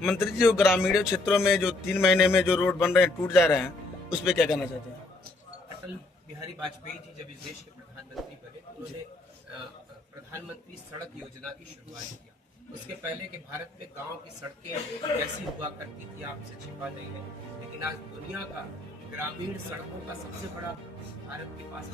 मंत्री जी, जो ग्रामीण क्षेत्रों में जो 3 महीने में जो रोड बन रहे हैं, टूट जा रहे हैं, उस पर क्या कहना चाहते हैं? अटल बिहारी वाजपेयी जी जब इस देश के प्रधानमंत्री बने तो उन्होंने प्रधानमंत्री सड़क योजना की शुरुआत किया। उसके पहले के भारत में गांव की सड़कें कैसी हुआ करती थी आपसे छिपा नहीं है, लेकिन आज दुनिया का ग्रामीण सड़कों का सबसे बड़ा भारत के पास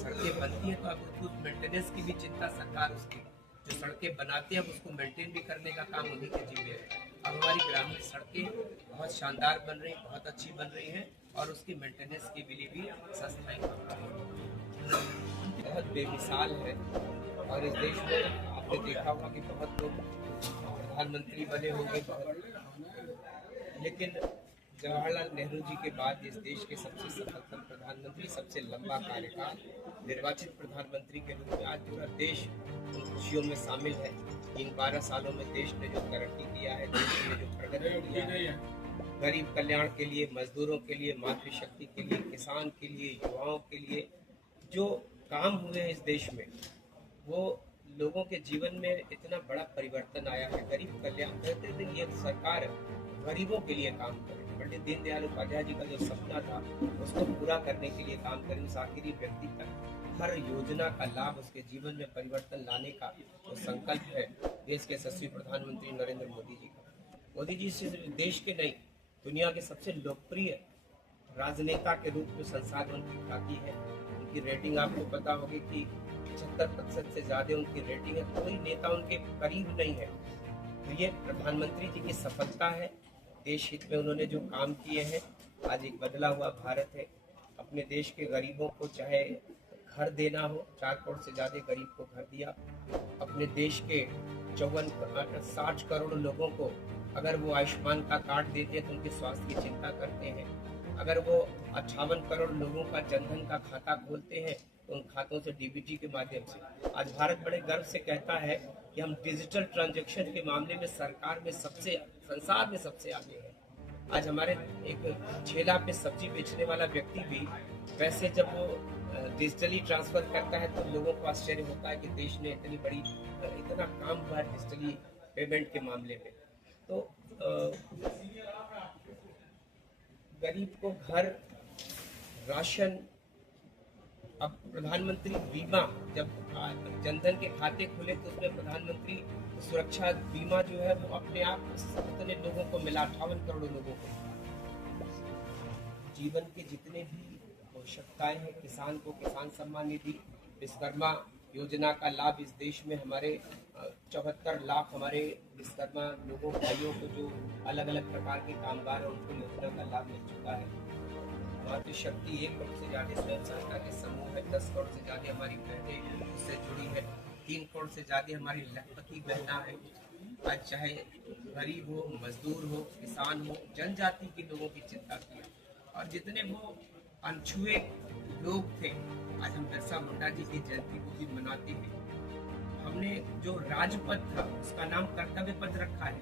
सड़कें बनती है तो अब उसको मेंटेनेंस की भी चिंता सरकार उसकी जो सड़कें बनाते हैं उसको मेंटेन भी करने का काम उन्हीं के जिम्मे है। अब हमारी ग्रामीण सड़कें बहुत शानदार बन रही, बहुत अच्छी बन रही हैं और उसकी मेंटेनेंस के लिए भी संस्थाएं बहुत बेमिसाल है। और इस देश में आपने देखा होगा कि बहुत लोग प्रधानमंत्री बने होंगे बहुत, लेकिन जवाहरलाल नेहरू जी के बाद इस देश के सबसे सफल प्रधानमंत्री, सबसे लंबा कार्यकाल निर्वाचित प्रधानमंत्री के रूप में आज पूरा देश उन खुशियों में शामिल है। इन 12 सालों में देश ने जो तरक्की किया है, देश ने जो प्रगति किया है, गरीब कल्याण के लिए, मजदूरों के लिए, मातृशक्ति के लिए, किसान के लिए, युवाओं के लिए जो काम हुए हैं इस देश में, वो लोगों के जीवन में इतना बड़ा परिवर्तन आया है। गरीब कल्याण कहते थे ये सरकार गरीबों के लिए काम करे। पंडित दीनदयाल उपाध्याय जी का जो सपना था उसको पूरा करने के लिए काम करें, उस आखिरी व्यक्ति तक हर योजना का लाभ उसके जीवन में परिवर्तन लाने का जो संकल्प है देश के यशस्वी प्रधानमंत्री नरेंद्र मोदी जी का। मोदी जी सिर्फ देश के नहीं, दुनिया के सबसे लोकप्रिय राजनेता के रूप में संसार में उनकी ख्याति है। उनकी रेटिंग आपको पता होगी कि 75% से ज्यादा उनकी रेटिंग है, कोई नेता उनके करीब नहीं है। तो ये प्रधानमंत्री जी की सफलता है। देश हित में उन्होंने जो काम किए हैं, आज एक बदला हुआ भारत है। अपने देश के गरीबों को चाहे घर देना हो, 4 करोड़ से ज्यादा गरीब को घर दिया। अपने देश के 60 करोड़ लोगों को अगर वो आयुष्मान का कार्ड देते हैं तो उनके स्वास्थ्य की चिंता करते हैं। अगर वो 58 करोड़ लोगों का जनधन का खाता खोलते हैं तो उन खातों से डीबीटी के माध्यम से आज भारत बड़े गर्व से कहता है कि हम डिजिटल ट्रांजैक्शन के मामले में सरकार में संसार में सबसे आगे है। आज हमारे एक ठेला पे सब्जी बेचने वाला व्यक्ति भी पैसे जब वो डिजिटली ट्रांसफर करता है तो लोगों को आश्चर्य होता है कि देश ने इतना काम हुआ है डिजिटली पेमेंट के मामले में। तो गरीब को घर, राशन, अब प्रधानमंत्री बीमा, जब जनधन के खाते खुले तो उसमें प्रधानमंत्री सुरक्षा बीमा जो है वो अपने आप उतने लोगों को मिला, 58 करोड़ लोगों को। जीवन के जितने भी आवश्यकताएं हैं, किसान को किसान सम्मान निधि, विश्वकर्मा योजना का लाभ इस देश में हमारे 74 लाख हमारे विश्वकर्मा लोगों भाइयों को जो अलग अलग प्रकार के कामगार हैं उनको योजना का लाभ मिल चुका है। मातृशक्ति 1 करोड़ से ज्यादा स्वयं सहायता के समूह है, 10 करोड़ से ज्यादा हमारी बहनें उससे जुड़ी है, 3 करोड़ से ज्यादा हमारी लखपति बहना है। आज चाहे गरीब हो, मजदूर हो, किसान हो, जनजाति के लोगों की चिंता की और जितने वो अनछुए लोग थे, आज हम बिरसा मुंडा जी की जयंती को भी मनाते हैं। हमने जो राजपथ था उसका नाम कर्तव्य पथ रखा है,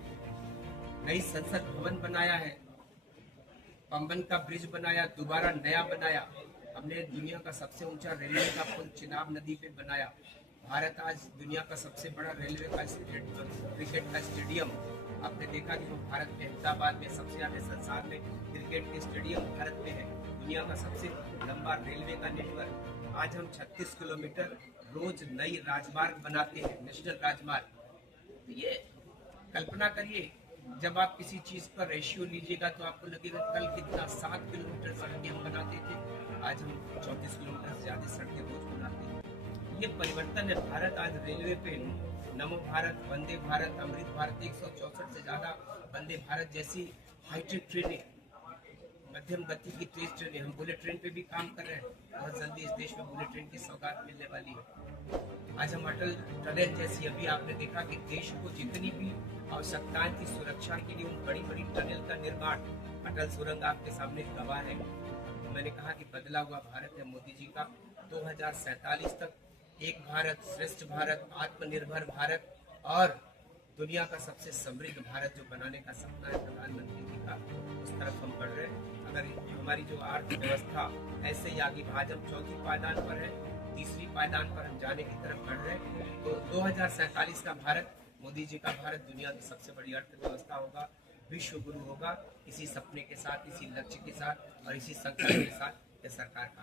नई संसद भवन बनाया है, पंबन का ब्रिज बनाया, दोबारा नया बनाया। हमने दुनिया का सबसे ऊंचा रेलवे का पुल चिनाब नदी पे बनाया। भारत आज दुनिया का सबसे बड़ा रेलवे का क्रिकेट का स्टेडियम, आपने देखा कि वो भारत में अहमदाबाद में सबसे ज्यादा संसार में क्रिकेट के स्टेडियम भारत में है। दुनिया का सबसे लंबा रेलवे का नेटवर्क। आज हम 36 किलोमीटर रोज नई राजमार्ग बनाते हैं, नेशनल राजमार्ग। तो ये कल्पना करिए, जब आप किसी चीज पर रेशियो लीजिएगा तो आपको लगेगा कल कितना 7 किलोमीटर सड़कें हम बनाते थे, आज हम 34 किलोमीटर से ज्यादा सड़कें रोज बनाते हैं। ये परिवर्तन है। भारत आज रेलवे पे नमो भारत, वंदे भारत, अमृत भारत, 164 से ज्यादा वंदे भारत जैसी हाईटेक ट्रेनें, मध्यम गति की तेज ट्रेनें, हम बुलेट ट्रेन पे भी काम कर रहे हैं। बहुत जल्दी इस देश में बुलेट ट्रेन की सौगात मिलने वाली है। आज हम अटल टनल जैसी, अभी आपने देखा कि देश को जितनी भी आवश्यकताएं थी सुरक्षा के लिए, उन बड़ी बड़ी टनल का निर्माण, अटल सुरंग आपके सामने गवाह है। मैंने कहा कि बदला हुआ भारत है मोदी जी का। 2047 तक एक भारत श्रेष्ठ भारत, आत्मनिर्भर भारत और दुनिया का सबसे समृद्ध भारत जो बनाने का सपना है प्रधानमंत्री जी का, उस तरफ हम बढ़ रहे हैं। अगर हमारी जो आर्थिक व्यवस्था ऐसे ही आगे, आज हम 4थी पायदान पर है, 3री पायदान पर हम जाने की तरफ बढ़ रहे हैं। तो 2047 का भारत मोदी जी का भारत दुनिया की सबसे बड़ी अर्थव्यवस्था होगा, विश्व गुरु होगा। इसी सपने के साथ, इसी लक्ष्य के साथ और इसी संकल्प के साथ ये सरकार का